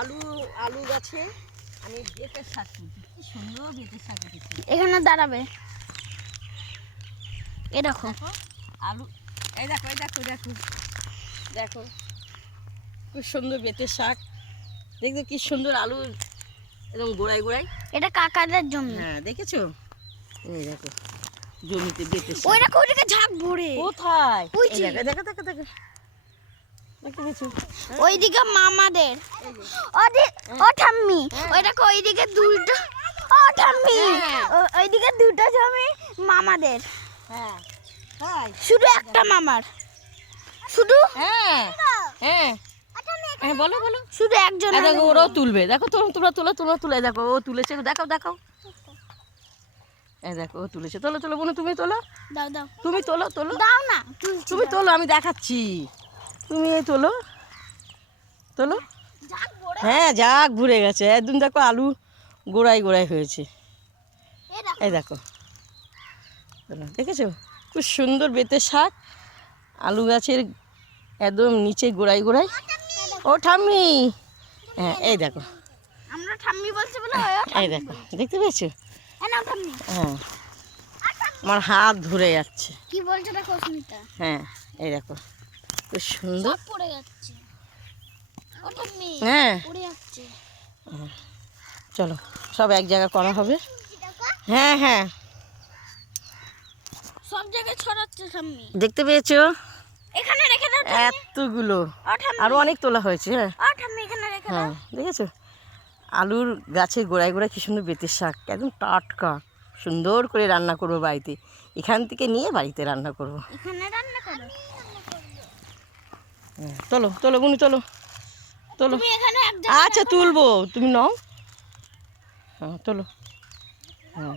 আলু আলু গাছে আমি বেতের শাক তুলছি। কি সুন্দর বেতের শাক উঠেছে। এখানে দাঁড়াবে। এই দেখো আলু, এই দেখো এই দেখো দেখো দেখো খুব সুন্দর বেতের শাক। দেখবে কি সুন্দর আলু এরকম গোড়ায় গোড়ায়। এটা কাকাদের জমি। হ্যাঁ দেখেছো, এই দেখো জমিতে বেতের শাক। ওই দেখো ওইদিকে ঝাঁক ভরে। কোথায়? ওই এই যে। দেখো দেখো দেখো দেখো দেখতে পেয়েছো? ওইদিকে মামাদের। ও ঠাম্মি, ওই দেখো ওইদিকে দুটো। ও ঠাম্মি, ওইদিকে দুটো জমি মামাদের। হ্যাঁ তাই। শুধু একটা মামার। শুধু হ্যাঁ হ্যাঁ হ্যাঁ বলো বলো। শুধু একজন। দেখো ওরাও তুলবে, দেখো তোমরা তুলে দেখো, ও তুলেছে, দেখো দেখো এই দেখো ও তুলেছে। তোলো তোলো বোন, তুমি তোলো, দাও দাও। তুমি তোলো তোলো, দাও না। তুমি তোলো, আমি দেখাচ্ছি। তুমি এই তোলো তোলো। ঝাঁক ভরে। হ্যাঁ যাক ঘুরে গেছে একদম। দেখো আলু গোড়ায় গোড়ায় হয়েছে। এই দেখো দেখেছো খুব সুন্দর বেতের শাক আলু গাছের একদম নিচে গোড়ায় গোড়ায়। ও ঠাম্মি, হ্যাঁ এই দেখো। আমরা ঠাম্মি বলছি বলে এই দেখো দেখতে পেয়েছো? না ঠাম্মি। হ্যাঁ আমার হাত ধরে যাচ্ছে। কি বলছো দেখো সুমিতা? হ্যাঁ এই দেখো খুব সুন্দর। সব পড়ে যাচ্ছে। ও ঠাম্মি, হ্যাঁ পড়ে যাচ্ছে। চলো সব এক জায়গা করা হবে। হ্যাঁ হ্যাঁ সব জায়গায় ছড়াচ্ছে ঠাম্মি। দেখতে পেয়েছো? এখানে রেখে দাও। এতগুলো ও ঠাম্মি, আরো অনেক তোলা হয়েছে। হ্যাঁ ও ঠাম্মি এখানে রেখে দাও। হ্যাঁ দেখেছো আলুর গাছের গোড়ায় গোড়ায় কি সুন্দর বেতের শাক, একদম টাটকা। সুন্দর করে রান্না করবো বাড়িতে, এখান থেকে নিয়ে বাড়িতে রান্না করবো। এখানে রান্না করো। তোলো তোলো বুনি তোলো তোলো। তুমি এখানে এক আচ্ছা তুলবো, তুমি নাও। হ্যাঁ তোলো। হ্যাঁ